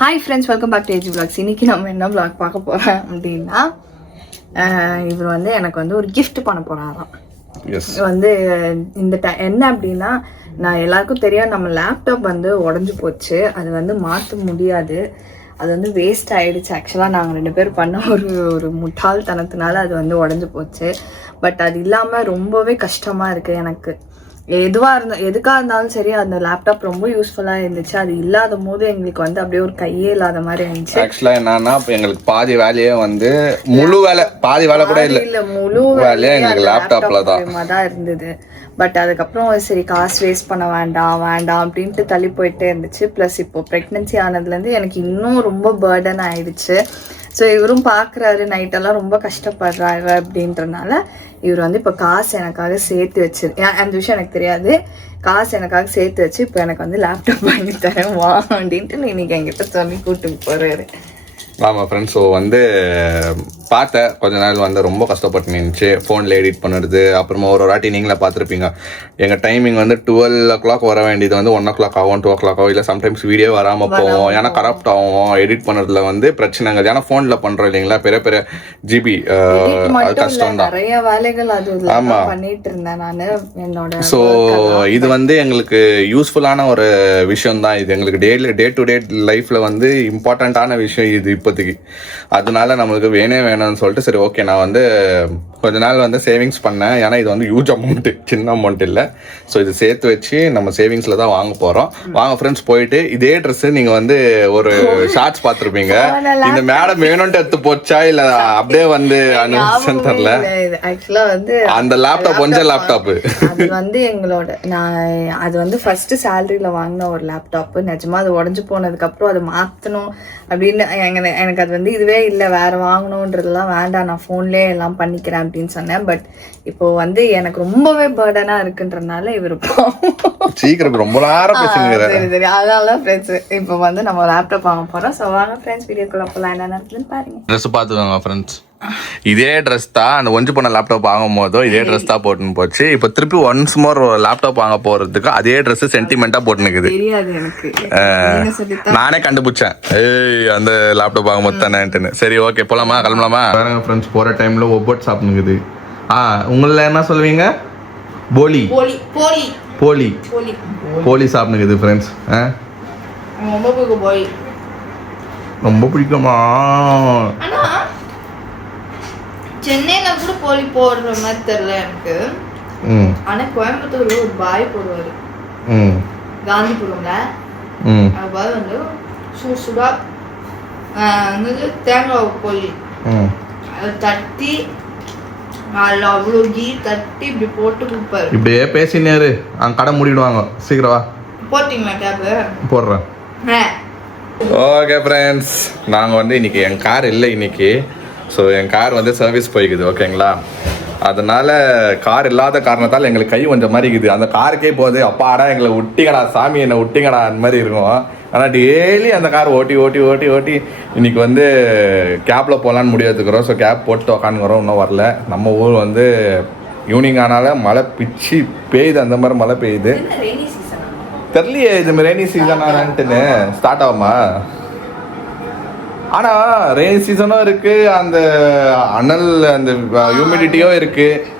Hi friends, welcome back to AG vlogs. இன்னைக்கு நம்ம என்ன விளாக் பார்க்க போகிறோம் அப்படின்னா, இவர் வந்து எனக்கு வந்து ஒரு கிஃப்ட் பண்ண போகிறாராம். வந்து இந்த என்ன அப்படின்னா, நான் எல்லாருக்கும் தெரியும் நம்ம லேப்டாப் வந்து உடஞ்சி போச்சு. அது வந்து மாற்ற முடியாது, அது வந்து வேஸ்ட் ஆகிடுச்சு. ஆக்சுவலாக நாங்கள் 2 பேர் பண்ண ஒரு முட்டாள்தனத்தினால அது வந்து உடஞ்சி போச்சு. பட் அது இல்லாமல் ரொம்பவே கஷ்டமாக இருக்குது எனக்கு. எதுக்காக இருந்தாலும் சரி, அந்த லேப்டாப் ரொம்ப யூஸ்ஃபுல்லாக இருந்துச்சு. அது இல்லாத போது எங்களுக்கு வந்து அப்படியே ஒரு கையே இல்லாத மாதிரி இருந்துச்சு. ஆக்சுவலாக என்னன்னா, எங்களுக்கு பாதி வேலையே வந்து முழு வேலை, பாதி வேலை கூட இல்லை, முழு வேலையே எங்களுக்கு லேப்டாப்ல தான் இருந்தது. பட் அதுக்கப்புறம் சரி காசு வேஸ்ட் பண்ண வேண்டாம் அப்படின்ட்டு தள்ளி போயிட்டே இருந்துச்சு. ப்ளஸ் இப்போ ப்ரெக்னென்சி ஆனதுலேருந்து எனக்கு இன்னும் ரொம்ப பேர்டன் ஆயிடுச்சு. ஸோ இவரும் பார்க்குறாரு, நைட்டெல்லாம் ரொம்ப கஷ்டப்படுறாரு அப்படின்றனால இவர் வந்து இப்போ காசு எனக்காக சேர்த்து வச்சு, அந்த விஷயம் எனக்கு தெரியாது, காசு எனக்காக சேர்த்து வச்சு இப்போ எனக்கு வந்து லேப்டாப் வாங்கி தரேன் வா அப்படின்ட்டு இன்னைக்கு என்கிட்ட சொல்லி கூப்பிட்டு போகிறாரு. ஆமாம் ஃப்ரெண்ட்ஸ். ஸோ வந்து பார்த்தேன், கொஞ்ச நாள் வந்து ரொம்ப கஷ்டப்பட்டு நின்றுச்சு ஃபோனில் எடிட் பண்ணுறது. அப்புறமா ஒரு வாட்டி நீங்களே பார்த்துருப்பீங்க, எங்கள் டைமிங் வந்து 12 o'clock வர வேண்டியது வந்து 1 o'clock ஆகும், 2 o'clock ஆகும், இல்லை சம்டைம்ஸ் வீடியோ வராமல் போவோம். ஏன்னா கரப்ட் ஆகும், எடிட் பண்ணுறதுல வந்து பிரச்சனைங்க. ஏன்னா ஃபோனில் பண்ணுறோம் இல்லைங்களா, பெரிய ஜிபி, அது கஷ்டம் தான், நிறைய வேலைகள் அது. ஆமாம், பண்ணிட்டு இருந்தேன் நான் என்னோட. ஸோ இது வந்து எங்களுக்கு யூஸ்ஃபுல்லான ஒரு விஷயம் தான். இது எங்களுக்கு டே டு டே லைஃப்பில் வந்து இம்பார்ட்டண்ட்டான விஷயம் இது இப்போதைக்கு. அதனால நம்மளுக்கு வேணும்னு சொல்லிட்டு சரி ஓகே, நான் வந்து கொஞ்ச நாள் வந்து சேவிங்ஸ் பண்ணேன். ஏன்னா இது வந்து ஹியூஜ் அமௌண்ட்டு, சின்ன அமௌண்ட் இல்லை. ஸோ இது சேர்த்து வச்சு நம்ம சேவிங்ஸில் தான் வாங்க போகிறோம். வாங்க ஃப்ரெண்ட்ஸ், போயிட்டு இதே ட்ரெஸ்ஸு நீங்கள் வந்து ஒரு ஷார்ட்ஸ் பார்த்துருப்பீங்க. இந்த மேடம் வேணும்ட்டு எடுத்து போச்சா இல்லை அப்படியே வந்து அனுபவம் தெரில. ஆக்சுவலாக வந்து அந்த லேப்டாப் கொஞ்சம் லேப்டாப்பு அது வந்து எங்களோட, அது வந்து ஃபர்ஸ்ட் சேலரியில் வாங்கின ஒரு லேப்டாப்பு. நிஜமா அது உடஞ்சி போனதுக்கப்புறம் அதை மாற்றணும் அப்படின்னு எனக்கு அது வந்து இதுவே இல்லை, வேறு வாங்கணுன்றதுலாம் வேண்டாம், நான் ஃபோன்லேயே எல்லாம் பண்ணிக்கிறேன் அப்படின்னு சொன்னேன். பட் இப்போ வந்து எனக்கு ரொம்பவே பேர்டனாக இருக்குன்றனால இவர் சீக்கிரம் ரொம்ப நேரம் சரி அதனால ஃப்ரெண்ட்ஸ் இப்போ வந்து நம்ம லேப்டாப் வாங்க போகிறோம். ஸோ வாங்க ஃப்ரெண்ட்ஸ், வீடியோக்குள்ள போகலாம். என்ன நடக்குதுன்னு பாருங்க. ட்ரெஸ் பார்த்துக்கோங்க ஃப்ரெண்ட்ஸ். இதே ட்ரெஸ் தான் அந்த ஒஞ்சு பண்ண லேப்டாப் வாங்கும் போதோ இதே ட்ரெஸ் தான் போட்டுன்னு போச்சு. இப்போ திருப்பி ஒன்ஸ் மோர் லேப்டாப் வாங்க போறதுக்கு அதே ட்ரெஸ் சென்டிமெண்டா போட்டுனுக்குது. நானே கண்டுபிடிச்சேன், அந்த லேப்டாப் வாங்க போது தானேன்ட்டுன்னு. சரி ஓகே, போலாமா, கிளம்பலாமா? ஃப்ரெண்ட்ஸ் போற டைம்ல ஒவ்வொரு சாப்பிடுங்குது. உங்கள என்ன சொல்லுவீங்க? போலி போலி போலி சாப்பிடுங்குது ஃப்ரெண்ட்ஸ். ரொம்ப பிடிக்குமா? சென்னையில கூட போலி போடுற மாதிரி தெரியல எனக்கு. ஆனா கோயம்புத்தூர்ல ஒரு பாய் போடுவாரு, காந்திபுரம்ல. அது பாய் வந்து சுடா தேங்காய் போலி அதை தட்டி அவ்வளோ கீ தட்டி இப்படி போட்டு கொடுப்பாரு. இப்படியே பேசினாரு, அங்க கடை மூடிடுவாங்க. சீக்கிரவா போட்டிங்களா கேப்பு? போடுறேன். ஓகே ஃப்ரெண்ட்ஸ், நாங்கள் வந்து இன்னைக்கு என் கார் இல்லை இன்னைக்கு. ஸோ என் கார் வந்து சர்வீஸ் போய்க்குது, ஓகேங்களா? அதனால் கார் இல்லாத காரணத்தால் எங்களுக்கு கை கொஞ்சம் மாதிரி இருக்குது. அந்த காருக்கே போகுது, அப்பாடா எங்களை விட்டிங்கடா சாமி, என்னை விட்டிங்கடா அந்த மாதிரி இருக்கும். ஆனால் டெய்லி அந்த கார் ஓட்டி இன்றைக்கி வந்து கேப்பில் போகலான்னு முடிவெடுத்துக்கிறோம். ஸோ கேப் போட்டு உக்காந்துக்கிறோம், இன்னும் வரல. நம்ம ஊர் வந்து ஈவினிங் ஆனால மழை பிச்சு பெய்யுது, அந்த மாதிரி மழை பெய்யுது. தெரியலையே இது மாதிரி ரெய்னி சீசன் ஆனான்ட்டுன்னு ஸ்டார்ட் ஆகுமா? ஆனால் ரெயின் சீசனும் இருக்குது, அந்த அனல் அந்த ஹியூமிடிட்டியும் இருக்குது.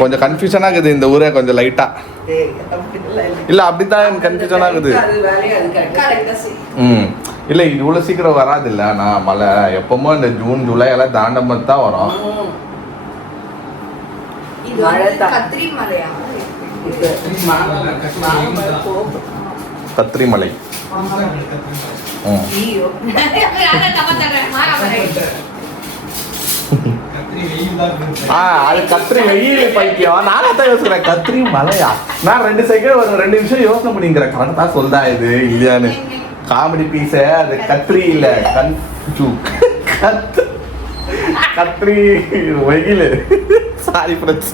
கொஞ்சம் கன்ஃபியூஷனாக இருக்குது இந்த ஊரே, கொஞ்சம் லைட்டாக. இல்லை அப்படித்தான் எனக்கு கன்ஃபியூஷனாக இருக்குது. இல்லை இவ்வளோ சீக்கிரம் வராது இல்லை. நான் மழை எப்பவுமே இந்த ஜூன் ஜூலை எல்லாம் தாண்டும் போது தான் வரும். கத்திரி மலை. அது கத்திரி வெயில் பைத்தியம். நானே தான் யோசிக்கிறேன், கத்திரி மலையா? நான் 2 செகண்ட் ஒரு 2 நிமிஷம் யோசனை பண்ணிக்கிறேன், கரெக்டா சொல்றா இது இல்லையான்னு. காமெடி பீஸ அது கத்திரி இல்ல, கத்திரி வெயில். Sorry friends.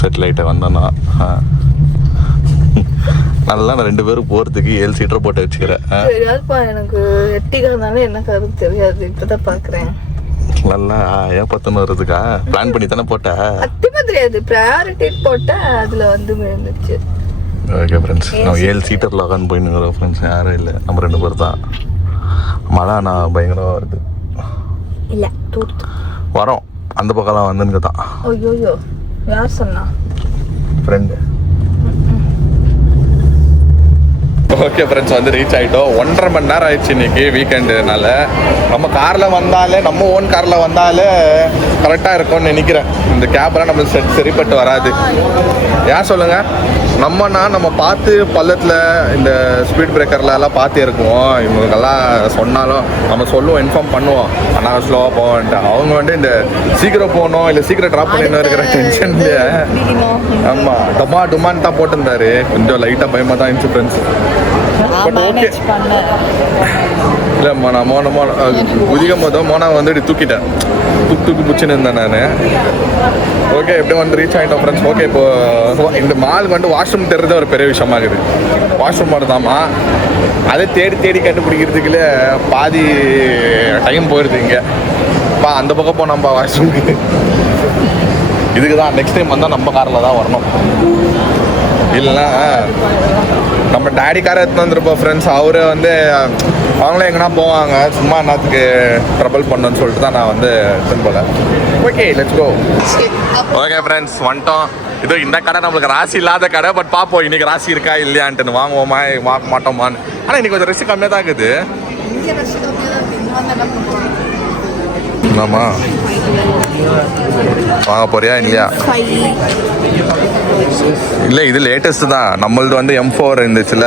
செட்டிலைட்டை வந்தோன்னா நல்லா 2 பேரும் போறதுக்கு 7 சீட்டர் போட்டு வச்சுக்கிறேன். எனக்கு எட்டிக்கிறதுனால என்ன கருத்து தெரியாது, இப்பதான் பாக்குறேன். நல்லா ஏன் 10 வருதுக்கா பிளான் பண்ணி தானே போட்ட? சத்தியமா தெரியாது, ப்ரையாரிட்டி போட்டா அதுல வந்து இருந்துச்சு. ஓகே ஃப்ரெண்ட்ஸ், நான் 7 சீட்டரில் உட்காந்து போயின்னு ஃப்ரெண்ட்ஸ், யாரும் இல்லை, நம்ம 2 பேர் தான். மழை நான் பயங்கரமாக வருது. இல்லை வரோம், அந்த பக்கம்லாம் வந்துங்க தான். ஐயோ, யார் சொன்னா? ஃப்ரெண்டு. ஓகே ஃப்ரெண்ட்ஸ், வந்து ரீச் ஆகிட்டோம். 1.5 மணி நேரம் ஆயிடுச்சு இன்னைக்கு வீக்கெண்டுனால. நம்ம காரில் வந்தாலே, நம்ம ஓன் காரில் வந்தாலே கரெக்டாக இருக்கும்னு நினைக்கிறேன். இந்த கேப்லாம் நம்ம சரிப்பட்டு வராது. ஏன் சொல்லுங்கள், நம்ம பார்த்து பள்ளத்தில் இந்த ஸ்பீட் பிரேக்கர்ல எல்லாம் பார்த்து இருக்குவோம். இவங்களுக்கெல்லாம் சொன்னாலும் நம்ம சொல்லுவோம், இன்ஃபார்ம் பண்ணுவோம், ஆனால் ஸ்லோவாக போவேன்ட்டு. அவங்க வந்து இந்த சீக்கிரம் போகணும் இல்லை சீக்கிரம் ட்ராப் பண்ணிடணும் இருக்கிற டென்ஷன்லேயே ஆமாம் டுமான்னு தான் போட்டிருந்தாரு. கொஞ்சம் லைட்டாக பயமாக தான் இருந்துச்சு ஃப்ரெண்ட்ஸ். But okay. இல்லைம்மா, நான் குதிக்கும் போதும் மோனாவை வந்து இப்படி தூக்கிட்டேன், தூக்கி பிடிச்சின்னு இருந்தேன் நான். ஓகே, எப்படி வந்து ரீச் ஆகிட்டோம் ஃப்ரெண்ட்ஸ். ஓகே, இப்போ இந்த மாலுக்கு வந்து வாஷ்ரூம் தெரிறது ஒரு பெரிய விஷயமா இருக்குது. வாஷ்ரூம் வருதாமா, அதை தேடி கண்டுபிடிக்கிறதுக்குள்ளே பாதி டைம் போயிடுது. இங்கே அந்த பக்கம் போனோம்ப்பா வாஷ்ரூமுக்கு. இதுக்கு தான் நெக்ஸ்ட் டைம் வந்தால் நம்ம காரில் தான் வரணும். இல்லைன்னா நம்ம டேடி காரை எடுத்துன்னு வந்துருப்போம் ஃப்ரெண்ட்ஸ். அவரு வந்து அவங்களே எங்கன்னா போவாங்க, சும்மா என்னத்துக்கு ட்ரபிள் பண்ணணும்னு சொல்லிட்டு தான் நான் வந்து எடுத்துன்னு போல. Okay, let's go. Okay friends, வந்துட்டோம். இதோ இந்த கடை நம்மளுக்கு ராசி இல்லாத கடை. பட் பார்ப்போம் இன்னைக்கு ராசி இருக்கா இல்லையான்ட்டு, வாங்குவோமா வாங்க மாட்டோமான்னு. ஆனால் இன்னைக்கு கொஞ்சம் ரெஸ்ட் கம்மியாக தான் இருக்குது. ஆமாம், வாங்க போறியா இல்லையா? இல்லை, இது லேட்டஸ்ட் தான். நம்மளது வந்து M4 இருந்துச்சுல.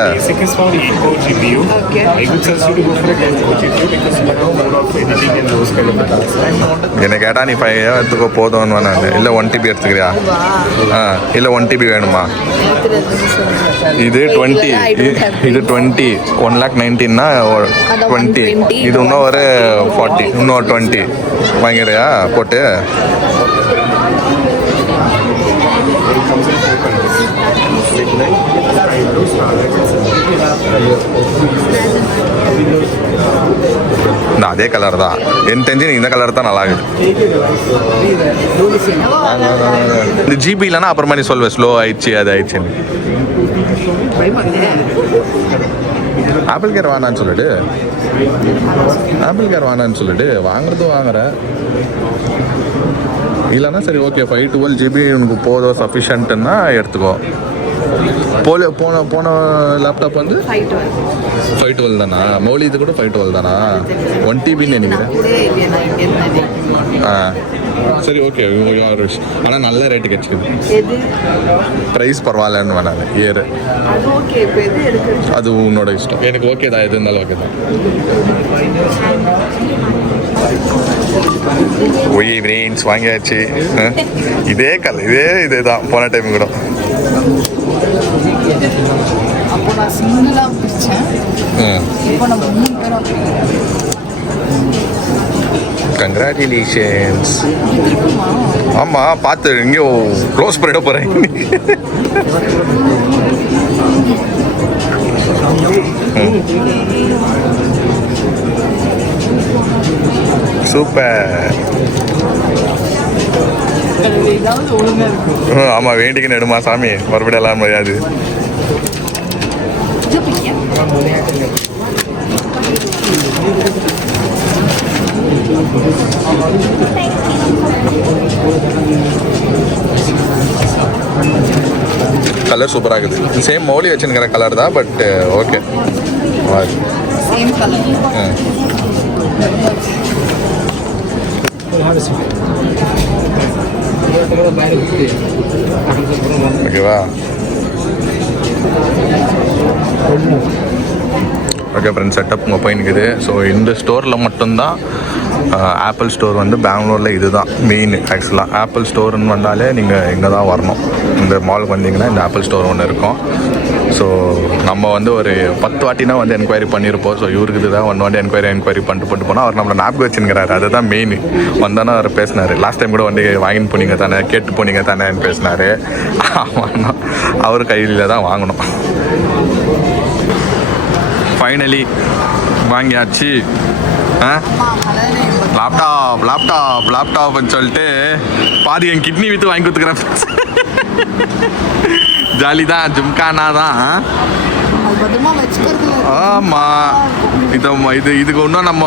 என்ன கேட்டா நீ 5 எடுத்துக்கோ போதும்னு நான். இல்லை 1 TB எடுத்துக்கிறியா? இல்லை 1 TB வேணுமா? இது 20, இது 20, 1,19,000னா 20. இது இன்னும் ஒரு 40, இன்னும் ஒரு 20 வாங்கிறியா போட்டு? அதே கலர் தான் எனக்கு தெரிஞ்சு. இந்த கலர் தான் நல்லா இருக்குது. இந்த ஜிபி இல்லைன்னா அப்புறமா நீ சொல்வேன் ஸ்லோ ஆயிடுச்சு அது ஆயிடுச்சுன்னு. ஆப்பிள் கேர் வானான்னு சொல்லிட்டு, ஆப்பிள் கேர் வானான்னு சொல்லிட்டு வாங்குறதும் வாங்குற. இல்லைன்னா சரி ஓகே, 512 GB உனக்கு போதும் சஃபிஷியன்ட்டுன்னா எடுத்துக்கோ. போன லேப்டாப் வந்து 512 தானா? மௌலி இது கூட 512 தானா? 1 TBன்னு நினைக்கிறேன். சரி ஓகே, ஆனால் நல்ல ரேட்டு கிடச்சிக்குது. ப்ரைஸ் பரவாயில்லன்னு வேணாங்க ஏறு. அது உன்னோட இஷ்டம். எனக்கு ஓகே தான், எது இருந்தாலும் ஓகே தான். ஒய் பிரெயின்ஸ் வாங்கியாச்சு. இதே கலர், இதே தான் போன டைம் கூட. கங்க்ராச்சுலேஷன்ஸ். ஆமாம், பார்த்து எங்கேயோ க்ளோஸ் பண்ணிட போகிறேன். சூப்பர். ஆமாம், வேண்டிக்கு நெடுமா சாமி, மறுபடியும் எல்லாம் முடியாது. கலர் சூப்பராக இருக்குது. சேம் மௌலி வச்சுருக்கிற கலர் தான், பட் ஓகே. ஓகேவா? ஓகே ஃப்ரெண்ட்ஸ், செட்டப் உங்கள் போயின்னுக்குது. ஸோ இந்த ஸ்டோரில் மட்டும்தான் ஆப்பிள் ஸ்டோர் வந்து பெங்களூரில் இது தான் மெயின். ஆக்சுவலாக ஆப்பிள் ஸ்டோர்னு வந்தாலே நீங்கள் இங்கே தான் வரணும். இந்த மாலுக்கு வந்தீங்கன்னா இந்த ஆப்பிள் ஸ்டோர் ஒன்று இருக்கும். ஸோ நம்ம வந்து ஒரு 10 வாட்டினா வந்து என்கொயரி பண்ணியிருப்போம். ஸோ இவருக்கு இதுதான் 1 வாட்டி என்கொயரி பண்ணிட்டு போனால் அவர் நம்மளை ஞாபகம் வச்சுங்கிறாரு. அதுதான் மெயின். வந்தானே அவர் பேசினார். லாஸ்ட் டைம் கூட வந்து வாங்கின்னு போனீங்க தானே, கேட்டு போனீங்க தானேன்னு பேசினார். ஆமாம், அவர் கையில் தான் வாங்கணும். ஃபைனலி வாங்கியாச்சு. லேப்டாப்னு சொல்லிட்டு பாதி என் கிட்னி விற்று வாங்கி கொடுத்துக்கிறேன். ஜாலி தான், ஜிம்கானா தான். ஆமாம், இதுக்கு இன்னும் நம்ம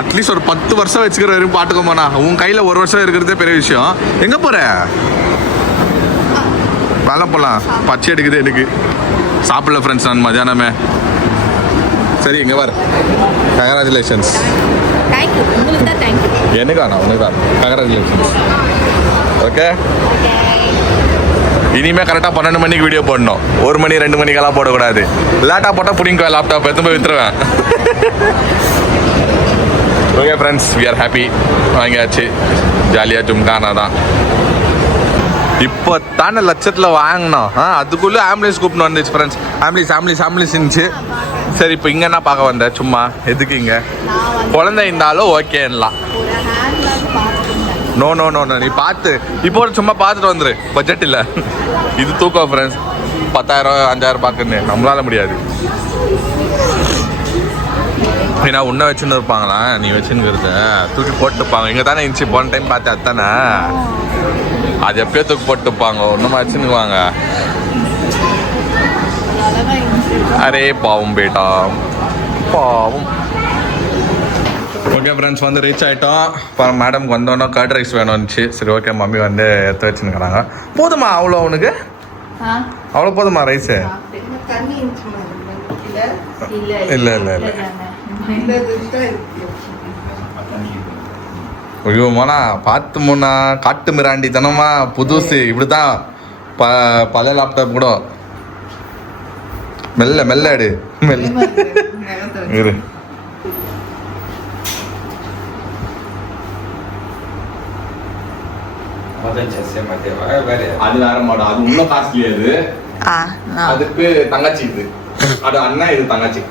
அட்லீஸ்ட் ஒரு 10 வருஷம் வச்சுக்கிற வரைக்கும் பாட்டுக்கோமாண்ணா. உன் கையில் 1 வருஷம் இருக்கிறதே பெரிய விஷயம். எங்கே போகிற? வேலை போகலாம், பச்சை எடுக்குது எனக்கு. சாப்பிடல ஃப்ரெண்ட்ஸ் நான் மதியானமே. சரி இங்கே வர. கங்க்ராச்சுலேஷன்ஸ். எனக்கு வேணாம், உனக்கு தான். கங்க்ராச்சுலேஷன்ஸ். ஓகே, இனிமே கரெக்டாக 12 மணிக்கு வீடியோ போடணும். 1 மணி 2 மணிக்கெல்லாம் போடக்கூடாது. லேட்டாக போட்டால் பிடிங்குவேன் லேப்டாப், எடுத்து போய் விற்றுருவேன். Okay friends, we are happy. வாங்கியாச்சு, ஜாலியாக ஜும்கானா தான். இப்போ தானே லட்சத்தில் வாங்கினோம். அதுக்குள்ளே ஆம்புலன்ஸ் கூப்பிட்டு வந்துச்சு ஃப்ரெண்ட்ஸ். ஆம்புலன்ஸ் இருந்துச்சு. சரி, இப்போ இங்கே என்ன பார்க்க வந்தேன்? சும்மா எதுக்கு இங்கே? குழந்தை இருந்தாலும் ஓகேலாம். நோ நோ நோ நோ, நீ பார்த்து இப்போ சும்மா பார்த்துட்டு வந்துரு. பட்ஜெட் இல்லை, இது தூக்கம் ஃப்ரெண்ட்ஸ். 10,000 5,000 பார்க்குன்னு நம்மளால முடியாது. ஏன்னா உன்னை வச்சுன்னு இருப்பாங்களா, நீ வச்சுன்னுங்கிறத தூக்கி போட்டுப்பாங்க. இங்கே தானே இருந்துச்சு போன டைம் பார்த்து, அதுதானே அது எப்பயோ தூக்கி போட்டுப்பாங்க. ஒன்றுமா வச்சுன்னுக்குவாங்க. அரே பாவம் பேட்டா, பாவம். ஓகே ஃப்ரெண்ட்ஸ், வந்து ரீச் ஆகிட்டோம். இப்போ மேடம்க்கு வந்தோன்னா கர்ட் ரைஸ் வேணும்னுச்சு. சரி ஓகே, மம்மி வந்து எடுத்து வச்சுருக்கிறாங்க. போதுமா அவ்வளோ? உனக்கு அவ்வளோ போதுமா ரைஸு? இல்லை இல்லை இல்லை. ஐயோ மோனா, பார்த்து மோனா, காட்டு மிராண்டி தனமா புதுசு. இப்படி தான் பழைய லேப்டாப் கூட. மெல்ல மெல்ல எடு, மெல்ல இரு. அது வேற மாடல், அது இன்னும் காஸ்ட்லி. அதுக்கு தங்கச்சி இது, அது அண்ணா, இது தங்கச்சி.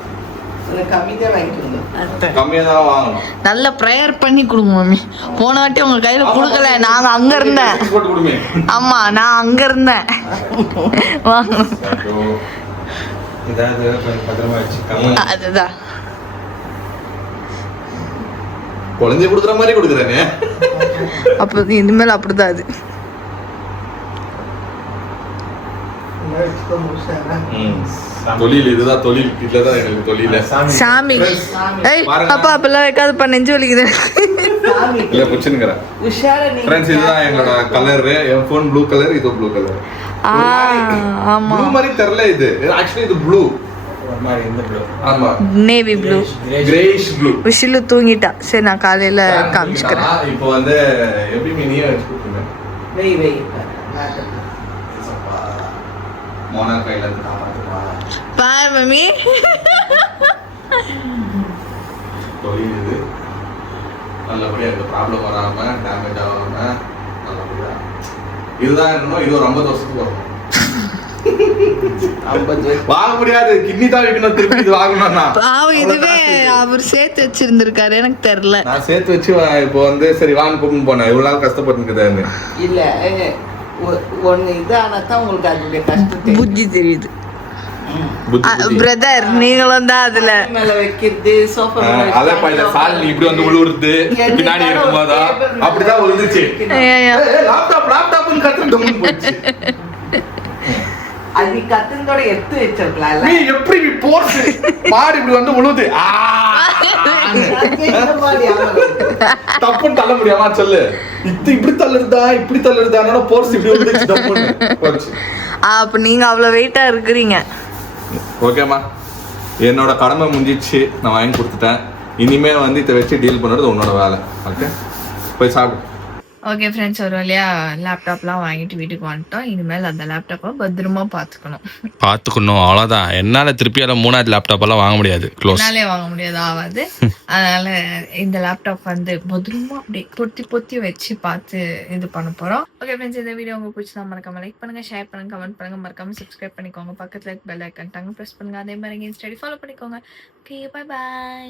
நல்ல ப்ரேயர் பண்ணி கொடுங்க மம்மி. போன வாட்டி உங்க கையில கொடுக்கல, நாங்க அங்க இருந்தேன். ஆமா, நான் அங்க இருந்தேன். அதுதான் குழந்தை கொடுக்குற மாதிரி கொடுக்குறானே. அப்ப இனிமேல் அப்படிதான். அது தொழில், இதுதான் தொழில். இதுலதான் எனக்கு தொழில. சாமி அப்பா அப்பெல்லாம் வைக்காதப்பா, நெஞ்சு வலிக்குது. இல்ல புடிச்சுங்கறேன் ஃப்ரெண்ட்ஸ். இதுதான் எங்களோட கலர். என் ஃபோன் ப்ளூ கலர், இது ப்ளூ கலர். ஆமா, ப்ளூ மாதிரி தெரியல. இது ஆக்சுவலி இது ப்ளூ மாதிரி, இந்த ப்ளூ. ஆமா, navy blue, Grace blue. Whistle தூங்கிட்டா. சரி, நான் காலையில காமிச்சுக்கிறேன். இப்போ வந்து எப்படி மினியே வச்சு கொடுத்துங்க. வெய் மோனா கையில இருந்து காப்பாத்துமா. Bye mummy. தொழில் இது நல்லபடியா இந்த ப்ராப்ளம் வராம, டேமேஜ் ஆகாம நல்லபடியா. இதுதான் என்னமோ இது ஒரு 50 வருஷத்துக்கு வரும். வாங்க முடியாது, கிட்னி தான் வைக்கணும். திருப்பி இது வாங்கணும்னா இதுவே அவர் சேர்த்து வச்சிருந்திருக்காரு, எனக்கு தெரியல. நான் சேர்த்து வச்சு இப்போ வந்து சரி வாங்க கூப்பிட்டு போனேன். இவ்வளவு நாள் கஷ்டப்பட்டுருக்குது. இல்ல ஒண்ணு இது ஆனாதான் உங்களுக்கு அதோட கஷ்டத்தை புத்தி தெரியுது. பிரதர், நீங்களும் தான் அதுல மேல வைக்கிறது, சோஃபா அத பையில சால் இப்படி வந்து உழுவுறது பின்னாடி இருக்கும்போதா அப்படிதான் விழுந்துச்சு. லேப்டாப்னு கத்துட்டு போச்சு. அது கத்துனதோட எடுத்து வச்சிருக்கலாம். நீ எப்படி போர்ஸ் மாடி இப்படி வந்து உழுவுது. தப்புன்னு தள்ள முடியாமா சொல்லு. இப்படி தள்ளுறதா போர்ஸ் இப்படி விழுந்துச்சு. அப்ப நீங்க அவ்வளவு வெயிட்டா இருக்கிறீங்க. ஓகேம்மா, என்னோட கடமை முடிஞ்சிச்சு. நான் வாங்கி கொடுத்துட்டேன். இனிமே வந்து இதை வச்சு டீல் பண்ணுறது உன்னோட வேலை. ஓகே, போய் சாப்பிடு. ஓகே ஃப்ரெண்ட்ஸ், ஒரு வழியா லேப்டாப்லாம் வாங்கிட்டு வீட்டுக்கு வந்துட்டோம். இனிமேல் அந்த லேப்டாப்பை பத்திரமா பார்த்துக்கணும். அவ்வளோதான். என்னால் திருப்பி எல்லாம் 3வது லேப்டாப்பெல்லாம் வாங்க முடியாது. என்னாலே வாங்க முடியாது, ஆகாது. அதனால இந்த லேப்டாப் வந்து பத்திரமா அப்படியே பொத்தி வச்சு பார்த்து இது பண்ண போகிறோம். ஓகே ஃப்ரெண்ட்ஸ், இந்த வீடியோ உங்களுக்கு பிடிச்சா மறக்காம லைக் பண்ணுங்க, ஷேர் பண்ணுங்க, கமெண்ட் பண்ணுங்க, மறக்காம சப்ஸ்கிரைப் பண்ணிக்கோங்க. பக்கத்தில் பெல் ஐக்கன் ப்ரெஸ் பண்ணுங்க. அதே மாதிரி இன்ஸ்டாடி ஃபாலோ பண்ணிக்கோங்க. Okay, bye bye.